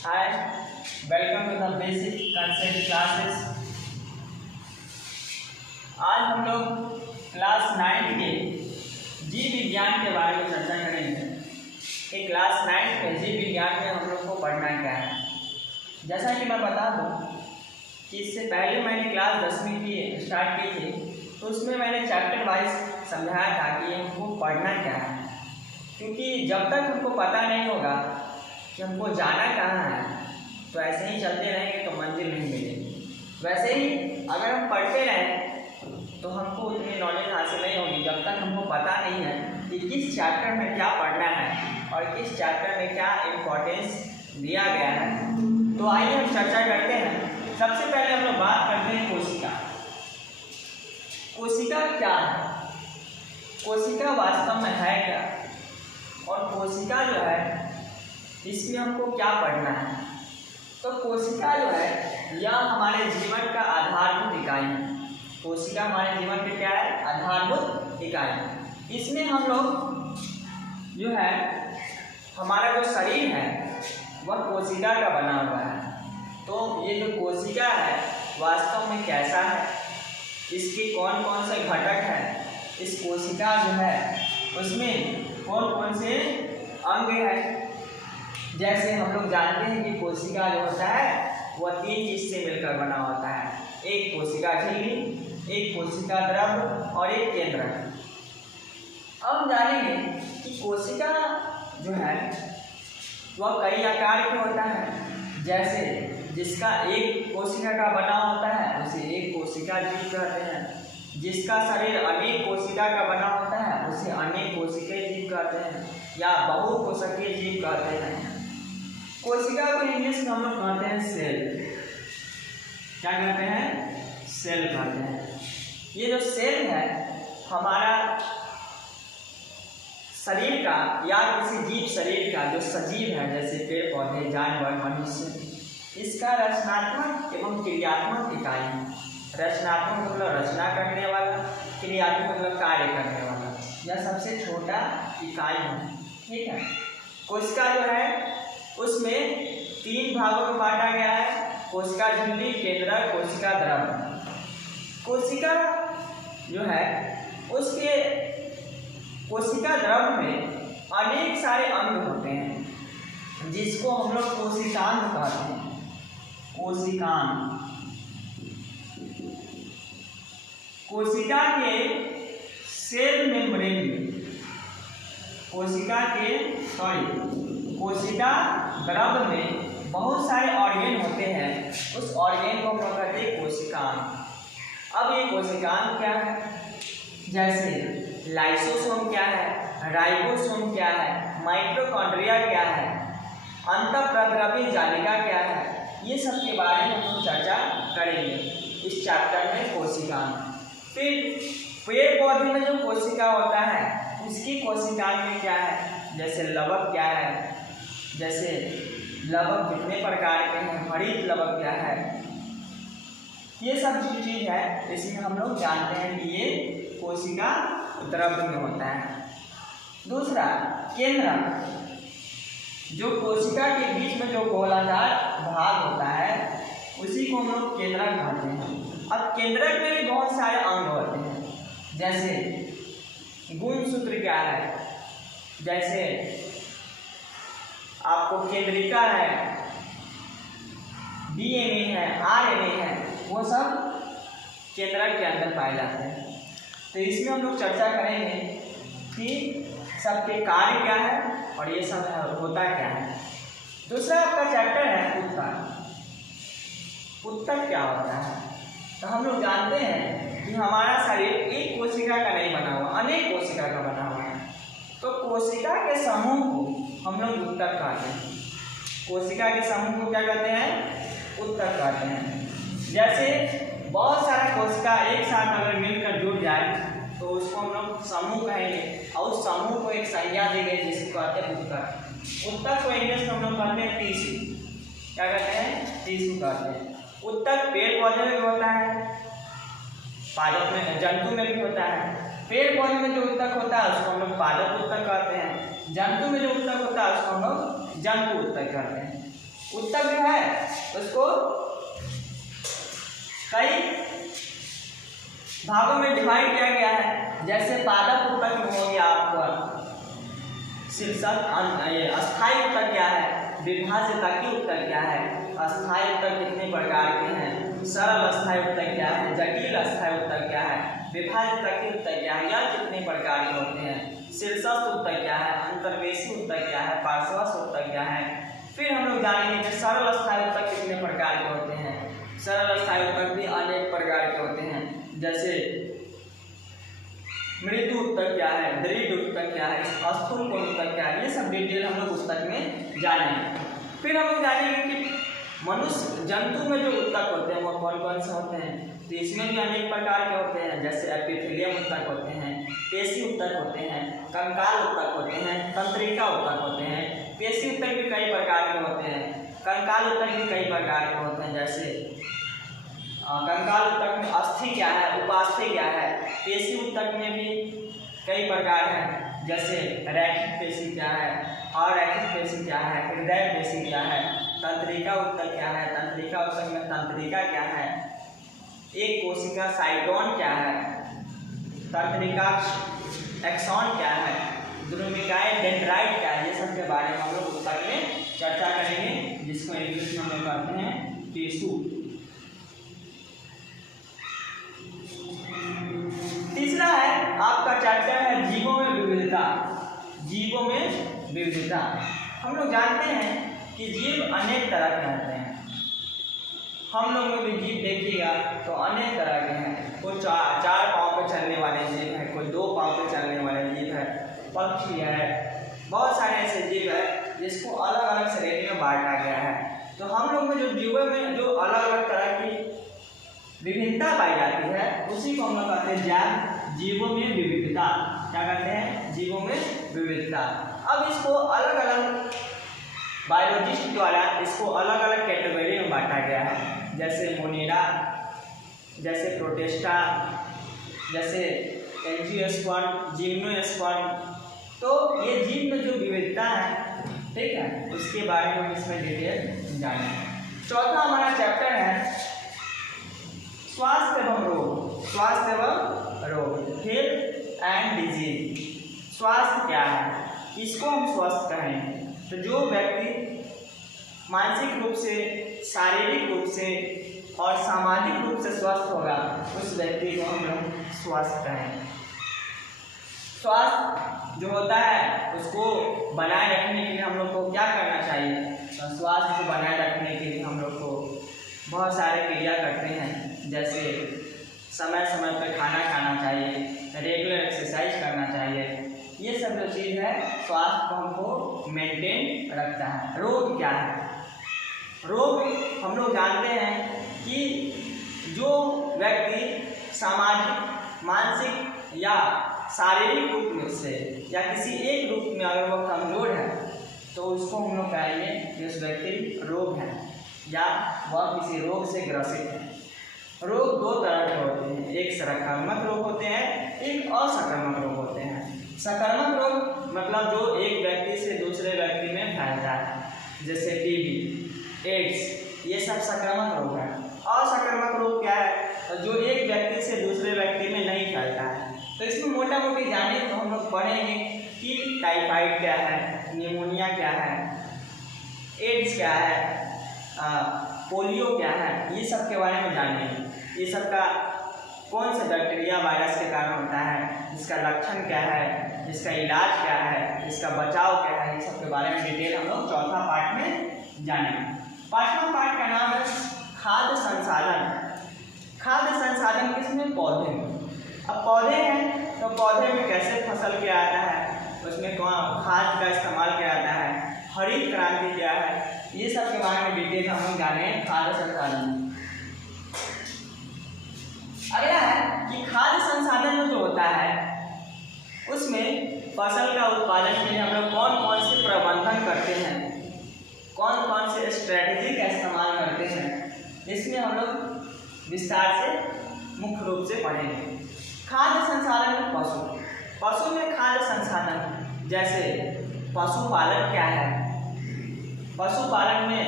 Hi, welcome to the basic concept classes। आज हम लोग क्लास 9 के जीव विज्ञान के बारे में चर्चा करेंगे कि क्लास 9 में जीव विज्ञान में हम लोग को पढ़ना क्या है। जैसा कि मैं बता दूं कि इससे पहले मैंने क्लास 10वीं की स्टार्ट की थी, तो उसमें मैंने चैप्टर वाइज समझाया था कि हमको पढ़ना क्या है, क्योंकि जब तक हमको पता नहीं होगा कि हमको जाना कहाँ है तो ऐसे ही चलते रहेंगे तो मंजिल नहीं मिलेगी। वैसे ही अगर हम पढ़ते रहें तो हमको उतनी नॉलेज हासिल नहीं होगी जब तक हमको पता नहीं है कि किस चैप्टर में क्या पढ़ना है और किस चैप्टर में क्या इम्पोर्टेंस दिया गया है। तो आइए हम चर्चा करते हैं। सबसे पहले हम लोग बात करते हैं कोशिका। कोशिका क्या है, कोशिका वास्तव में है क्या, और कोशिका जो है इसमें हमको क्या पढ़ना है। तो कोशिका जो है यह हमारे जीवन का आधारभूत इकाई है। कोशिका हमारे जीवन के क्या है, आधारभूत इकाई। इसमें हम लोग जो है हमारा जो शरीर है वह कोशिका का बना हुआ है। तो ये जो कोशिका है वास्तव में कैसा है, इसके कौन कौन से घटक हैं, इस कोशिका जो है उसमें कौन कौन से अंग हैं। जैसे हम लोग जानते हैं कि कोशिका जो होता है वह 3 चीज से मिलकर बना होता है। एक कोशिका झिल्ली, एक कोशिका द्रव और एक केंद्रक। अब जानेंगे कि कोशिका जो है वह कई आकार के होता है। जैसे जिसका एक कोशिका का बना होता है उसे एक कोशिका जीव कहते हैं, जिसका शरीर अनेक कोशिका का बना होता है उसे अनेक कोशिकीय जीव कहते हैं या बहुकोशिकीय जीव कहते हैं। कोशिका को इंग्लिश में हम लोग कहते हैं सेल। क्या कहते हैं, सेल कहते हैं। ये जो सेल है हमारा शरीर का या किसी जीव शरीर का जो सजीव है, जैसे पेड़ पौधे, जानवर, मनुष्य, इसका रचनात्मक एवं क्रियात्मक इकाई है। रचनात्मक मतलब रचना करने वाला, क्रियात्मक मतलब कार्य करने वाला, यह सबसे छोटा इकाई है। ठीक है। कोशिका जो है उसमें 3 भागों में बांटा गया है, कोशिका झिल्ली, केंद्रक, कोशिका द्रव। कोशिका जो है उसके कोशिका द्रव में अनेक सारे अंग होते हैं जिसको हम लोग कोशिकांग कहते हैं। कोशिकांग। कोशिका के सेल मेम्ब्रेन में कोशिका द्रव में बहुत सारे ऑर्गेन होते हैं। उस ऑर्गेन को हम लोग कहते हैं कोशिकांग। अब ये कोशिकांग क्या है, जैसे लाइसोसोम क्या है, राइबोसोम क्या है, माइटोकॉन्ड्रिया क्या है, अंतःप्रद्रवी जालिका क्या है, ये सब के बारे में हम चर्चा करेंगे इस चैप्टर में कोशिकांग। फिर पेड़ पौधे में जो कोशिका होता है उसकी कोशिकांग में क्या है, जैसे लवक क्या है, जैसे लवक कितने प्रकार के हैं, हरित लवक क्या है, ये सब जो चीज है इसमें हम लोग जानते हैं कि ये कोशिका द्रव में होता है। दूसरा केंद्रक, जो कोशिका के बीच में जो गोलाकार भाग होता है उसी को हम लोग केंद्रक कहते हैं। अब केंद्रक में भी बहुत सारे अंग होते हैं। जैसे गुणसूत्र क्या है, जैसे आपको केंद्रिका है, डीएनए है, आरएनए है, वो सब केंद्रक के अंदर पाए जाते हैं। तो इसमें हम लोग चर्चा करेंगे कि सबके कार्य क्या है और ये सब होता क्या है। दूसरा आपका चैप्टर है उत्तक। उत्तक क्या होता है, तो हम लोग जानते हैं कि हमारा शरीर एक कोशिका का नहीं बना हुआ, अनेक कोशिका का बना हुआ है। तो कोशिका के समूह को हम लोग उत्तक कहते हैं। कोशिका के समूह को क्या कहते हैं, उत्तक कहते हैं। जैसे बहुत सारा कोशिका एक साथ अगर मिलकर जुड़ जाए तो उसको हम लोग समूह कहेंगे और उस समूह को एक संज्ञा देंगे जिसको कहते हैं उत्तक। उत्तक को इंग्लिश में हम लोग कहते हैं टिश्यू। क्या कहते हैं, टिश्यू कहते हैं। उत्तक पेड़ पौधे में भी होता है, पादप में, जंतु में भी होता है। पेड़ पौधे में जो उत्तक होता है उसको हम लोग पादप उत्तक कहते हैं। जंतु में जो उत्तक होता है उसको हम लोग जंतु उत्तक कहते हैं। उत्तक जो है उसको कई भागों में डिवाइड किया गया है। जैसे पादप उत्तक में हो गया आपका शीर्षक, अस्थायी उत्तक क्या है, विभाज्यताकी उत्तक क्या है, अस्थायी उत्तक कितने प्रकार के हैं, सरल अस्थायी उत्तक क्या है, जटिल अस्थायी उत्तक क्या है, विभाज्यताकी उत्तक क्या है, या कितने प्रकार के होते हैं, शीर्षस्थ उत्तक क्या है, अंतर्वेशी उत्तक क्या है, पार्श्वस्थ उत्तक क्या है। फिर हम लोग जानेंगे कि सरल अस्थायी उत्तक कितने प्रकार के होते हैं। सरल अस्थायी उत्तक भी अनेक प्रकार के होते हैं। जैसे मृदु उत्तक क्या है, दृढ़ उत्तक क्या है, स्थूल कोण उत्तक क्या है, ये सब डिटेल हम लोग उत्तक में जानेंगे। फिर हम लोग जानेंगे कि मनुष्य जंतु में जो उत्तक होते हैं वो कौन कौन से होते हैं। तो इसमें भी अनेक प्रकार के होते हैं। जैसे एपिथेलियम उत्तक होते हैं, पेशी उत्तक होते हैं, कंकाल उत्तक होते हैं, तंत्रिका उत्तक होते हैं। पेशी उत्तक भी कई प्रकार के होते हैं, कंकाल उत्तक भी कई प्रकार के होते हैं। जैसे कंकाल उत्तक में अस्थि क्या है, उपास्थि क्या है। पेशी उत्तक में भी कई प्रकार हैं। जैसे रैखिक पेशी क्या है, अरैखिक पेशी क्या है, हृदय पेशी क्या है, तंत्रिका उत्तक क्या है, तंत्रिका उत्तक में तंत्रिका क्या है, एक कोशिका साइटोन क्या है, तंत्रिका एक्सॉन क्या है, द्रुमिकाएं डेंड्राइट क्या है। ये सब के बारे में हम लोग उत्तक में चर्चा करेंगे, जिसको इंग्लिश में हम लोग कहते हैं टिश्यू। तीसरा है आपका चैप्टर है जीवों में विविधता। जीवों में विविधता, हम लोग जानते हैं कि जीव अनेक तरह के होते हैं। हम लोग में भी जीव देखिएगा तो अनेक तरह के हैं। कोई चार पाँव पे चलने वाले जीव है, कोई 2 पाँव पे चलने वाले जीव है, पक्षी है, बहुत सारे ऐसे जीव है जिसको अलग अलग श्रेणी में बांटा गया है। तो हम लोग में जो जीवों में जो अलग अलग तरह की विभिन्नता पाई जाती है उसी को हम लोग कहते हैं जीवों में विविधता। क्या कहते हैं? जीवों में विविधता। अब इसको अलग अलग बायोलॉजिस्ट द्वारा इसको अलग अलग कैटेगरी में बांटा गया है। जैसे मोनेरा, जैसे प्रोटेस्टा, जैसे एंजियोस्पर्म, जिम्नोस्पर्म। तो ये जीव में जो विविधता है, ठीक है, उसके बारे में हम इसमें डिटेल जानेंगे। चौथा हमारा चैप्टर है स्वास्थ्य एवं रोग। स्वास्थ्य एवं रोग, हेल्थ एंड डिजीज। स्वास्थ्य क्या है, किसको हम स्वस्थ कहें? तो जो व्यक्ति मानसिक रूप से, शारीरिक रूप से और सामाजिक रूप से स्वस्थ होगा उस व्यक्ति को हम लोग स्वस्थ कहें। स्वास्थ्य जो होता है उसको बनाए रखने के लिए हम लोग को क्या करना चाहिए? तो स्वास्थ्य को बनाए रखने के लिए हम लोग को बहुत सारे क्रिया करते हैं। जैसे समय समय पर खाना खाना चाहिए, रेगुलर एक्सरसाइज करना चाहिए। ये सब जो चीज़ है स्वास्थ्य को हमको मेंटेन रखता है। रोग क्या है? रोग हम लोग जानते हैं कि जो व्यक्ति सामाजिक, मानसिक या शारीरिक रूप में से या किसी एक रूप में अगर वो कमजोर है तो उसको हम लोग कहेंगे कि उस व्यक्ति रोग है या वह किसी रोग से ग्रसित है। रोग 2 तरह के होते हैं, एक संक्रामक रोग होते हैं, एक असंक्रामक रोग होते हैं। संक्रामक रोग मतलब जो एक व्यक्ति से दूसरे व्यक्ति में फैलता है, जैसे टीबी, एड्स, ये सब संक्रामक रोग है। असंक्रामक रोग क्या है? तो जो एक व्यक्ति से दूसरे व्यक्ति में नहीं फैलता है। तो इसमें मोटा मोटी जाने तो हम लोग पढ़ेंगे कि टाइफाइड क्या है, निमोनिया क्या है, एड्स क्या है, पोलियो क्या है, ये सब के बारे में जानेंगे। ये सब का कौन सा बैक्टीरिया वायरस के कारण होता है, इसका लक्षण क्या है, इसका इलाज क्या है, इसका बचाव क्या है, ये सब के बारे में डिटेल हम लोग चौथा पार्ट में जानेंगे। 5वां पार्ट का नाम है खाद्य संसाधन। खाद्य संसाधन किसमें? पौधे में। अब पौधे हैं तो पौधे में कैसे फसल किया जाता है, उसमें कौन खाद का इस्तेमाल किया जाता है, हरित क्रांति क्या है, ये सब के बारे में डिटेल हम लोग जाने खाद्य संसाधन। अगला है कि खाद्य संसाधन में जो होता है उसमें फसल का उत्पादन के लिए हम लोग कौन कौन से प्रबंधन करते हैं, कौन कौन से स्ट्रेटजी का इस्तेमाल करते हैं, इसमें हम लोग विस्तार से मुख्य रूप से पढ़ेंगे। खाद्य संसाधन में पशु में खाद्य संसाधन, जैसे पशुपालन क्या है, पशुपालन में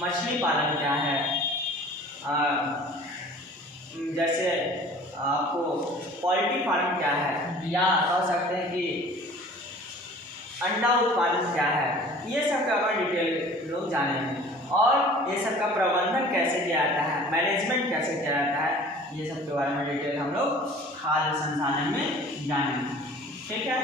मछली पालन क्या है, जैसे आपको पोल्ट्री फार्म क्या है, या कह सकते हैं कि अंडा उत्पादन क्या है, ये सब का अपन डिटेल लोग जानेंगे। और ये सब का प्रबंधन कैसे किया जाता है, मैनेजमेंट कैसे किया जाता है, ये सब के बारे में डिटेल हम लोग खाद्य संसाधन में जानेंगे। ठीक है।